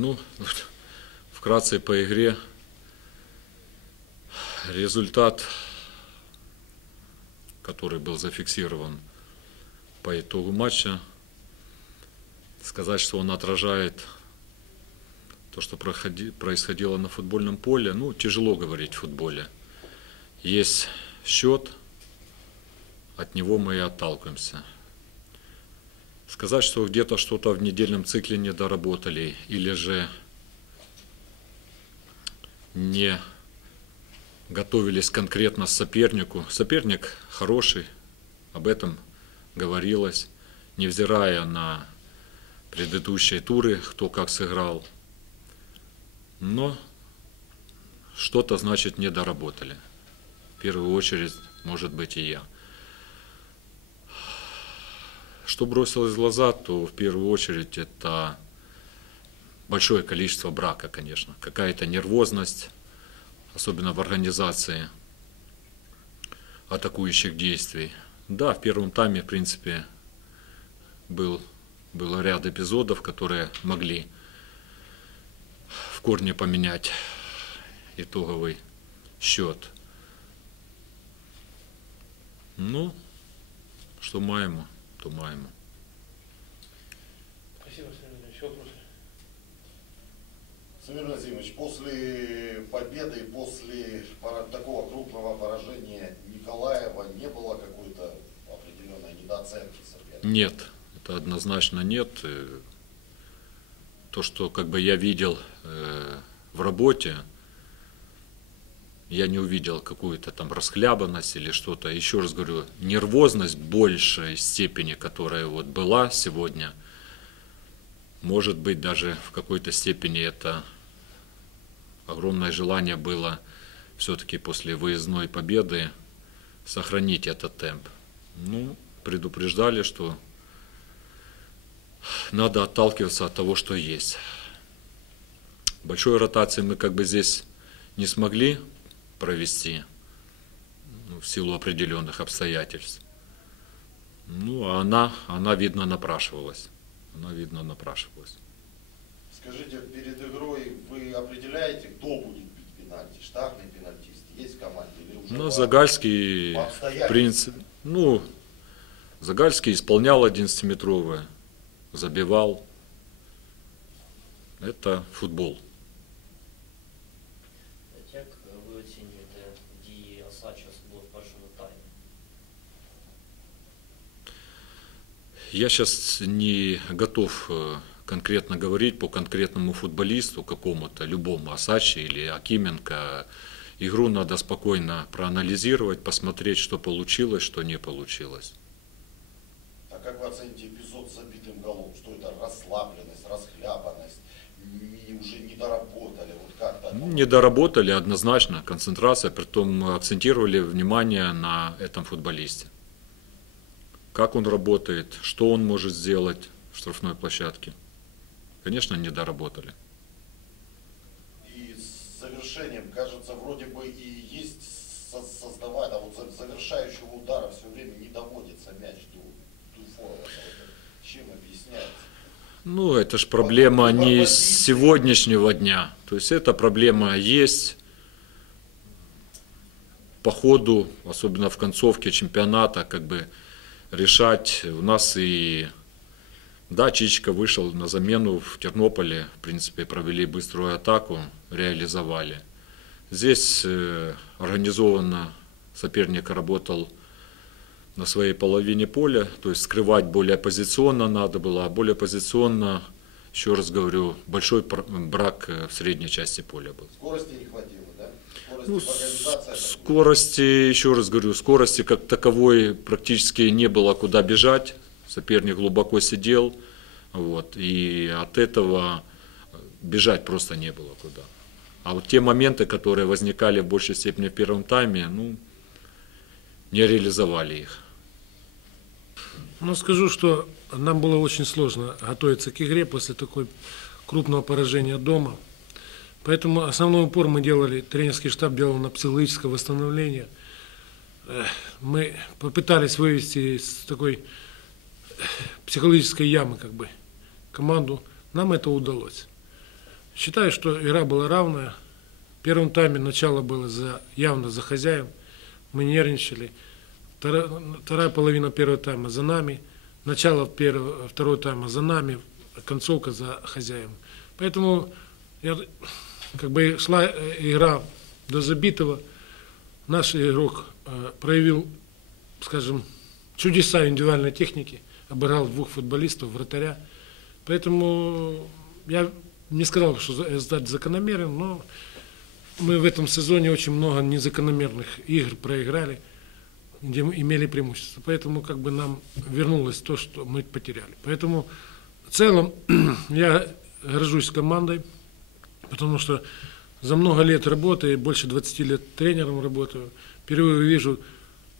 Ну, вкратце по игре. Результат, который был зафиксирован по итогу матча, сказать, что он отражает то, что происходило на футбольном поле, ну, тяжело говорить в футболе. Есть счет, от него мы и отталкиваемся. Сказать, что где-то что-то в недельном цикле не доработали или же не готовились конкретно сопернику. Соперник хороший, об этом говорилось, невзирая на предыдущие туры, кто как сыграл. Но что-то, значит, не доработали. В первую очередь, может быть, и я. Что бросилось в глаза, то в первую очередь это большое количество брака, конечно. Какая-то нервозность, особенно в организации атакующих действий. Да, в первом тайме, в принципе, был, был ряд эпизодов, которые могли в корне поменять итоговый счет. Ну, что маємо, то маємо. Спасибо, Сергей Ильич. Вопросы? Самир Назимович, после победы и после пора- такого крупного поражения Николаева не было какой-то определенной недооценки соперника? Нет, это однозначно нет. Э, То, что как бы я видел э, в работе, я не увидел какую-то там расхлябанность или что-то. Еще раз говорю, нервозность большей степени, которая вот была сегодня, может быть даже в какой-то степени это огромное желание было все-таки после выездной победы сохранить этот темп. Ну, предупреждали, что надо отталкиваться от того, что есть. Большой ротации мы как бы здесь не смогли провести ну, в силу определенных обстоятельств. Ну, а она, она, видно, напрашивалась. Она, видно, напрашивалась. Скажите, перед игрой вы определяете, кто будет бить пенальти? Штатный пенальтист есть в команде? Или уже Ну, по- Загальский, по в принципе, ну, Загальский исполнял 11-метровые, забивал. Это футбол Як ви оцінюєте дії Осача особливо в першому таймі? Я сейчас не готов э, конкретно говорить по конкретному футболисту, какому-то, любому, Асачи или Акименко. Игру надо спокойно проанализировать, посмотреть, что получилось, что не получилось. А как вы оцените эпизод с забитым голом? Что это расслабленность, расхлябанность? Не доработали однозначно, концентрация, притом акцентировали внимание на этом футболисте. Как он работает, что он может сделать в штрафной площадке. Конечно, не доработали. И с завершением, кажется, вроде бы и есть со- создавать, а вот за- завершающего удара все время не доводится мяч до Ну, это же проблема не с сегодняшнего дня. То есть эта проблема есть по ходу, особенно в концовке чемпионата, как бы решать. У нас и да, Чичка вышел на замену в Тернополе, в принципе, провели быструю атаку, реализовали. Здесь э, организованно соперник работал на своей половине поля, то есть скрывать более позиционно надо было, а более позиционно, еще раз говорю, большой брак э, в средней части поля был. Скорости не хватило, да? Скорости Ну, скорости, еще раз говорю, скорости как таковой практически не было куда бежать. Соперник глубоко сидел, вот, и от этого бежать просто не было куда. А вот те моменты, которые возникали в большей степени в первом тайме, ну, не реализовали их. Ну, скажу, что нам было очень сложно готовиться к игре после такой крупного поражения дома. Поэтому основной упор мы делали, тренерский штаб делал на психологическое восстановление. Мы попытались вывести из такой психологической ямы как бы команду. Нам это удалось. Считаю, что игра была равная. В первом тайме начало было за, явно за хозяин. Мы нервничали. Вторая, половина первого тайма за нами. Начало первого, второго тайма за нами. Концовка за хозяином. Поэтому я, как бы шла э, игра до забитого. Наш игрок э, проявил, скажем, чудеса индивидуальной техники. Обыграл двух футболистов, вратаря. Поэтому я не сказал, что сдать закономерен, но мы в этом сезоне очень много незакономерных игр проиграли, где мы имели преимущество. Поэтому как бы нам вернулось то, что мы потеряли. Поэтому в целом я горжусь командой, потому что за много лет работы, больше 20 лет тренером работаю, впервые вижу,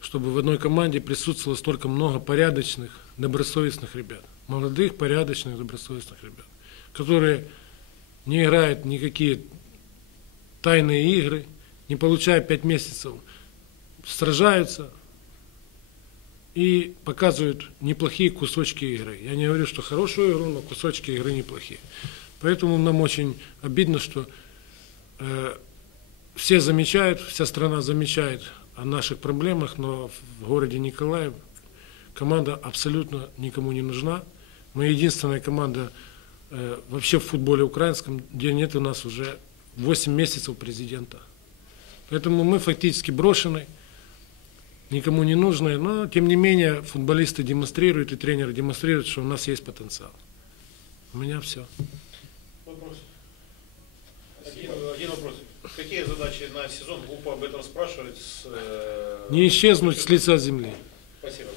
чтобы в одной команде присутствовало столько много порядочных, добросовестных ребят. Молодых, порядочных, добросовестных ребят, которые не играют никакие тайные игры, не получая пять месяцев, сражаются и показывают неплохие кусочки игры. Я не говорю, что хорошую игру, но кусочки игры неплохие. Поэтому нам очень обидно, что э, все замечают, вся страна замечает о наших проблемах, но в городе Николаев команда абсолютно никому не нужна. Мы единственная команда э, вообще в футболе украинском, где нет у нас уже 8 месяцев президента. Поэтому мы фактически брошены, никому не нужны, но тем не менее футболисты демонстрируют и тренеры демонстрируют, что у нас есть потенциал. У меня все. Вопрос. Один, один вопрос. Какие задачи на сезон? Глупо об этом спрашивать. С, э, Не исчезнуть с лица земли. Спасибо.